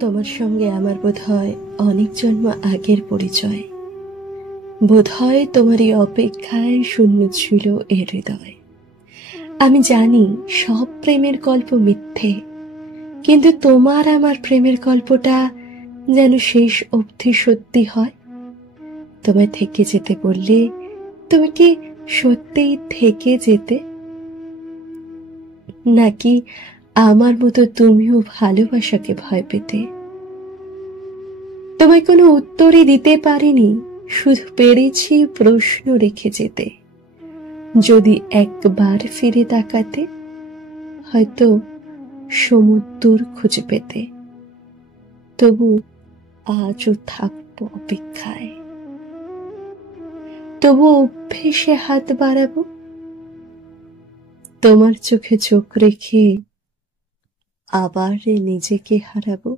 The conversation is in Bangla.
তোমার সঙ্গে আমার বোধহয় অনেক জন্ম আগের পরিচয়। বোধহয় তোমারই অপেক্ষায় শূন্য ছিল এ হৃদয়। আমি জানি সব প্রেমের গল্প মিথ্যে, কিন্তু তোমার আমার প্রেমের গল্পটা যেন শেষ অবধি সত্যি হয়। তোমায় থেকে যেতে বললে তুমি কি সত্যিই থেকে যেতে, নাকি আমার মতো তুমিও ভালোবাসাকে ভয় পেতে? তোমায় কোনো উত্তরই দিতে পারিনি, শুধু পেরেছি প্রশ্ন রেখে যেতে। যদি একবার ফিরে তাকাতে, হয়তো সমুদ্র খুঁজে পেতে। তবু আজও থাকবো অপেক্ষায়, তবু অভ্যেসে হাত বাড়াবো, তোমার চোখে চোখ রেখে আবার নিজেকে হারাবো।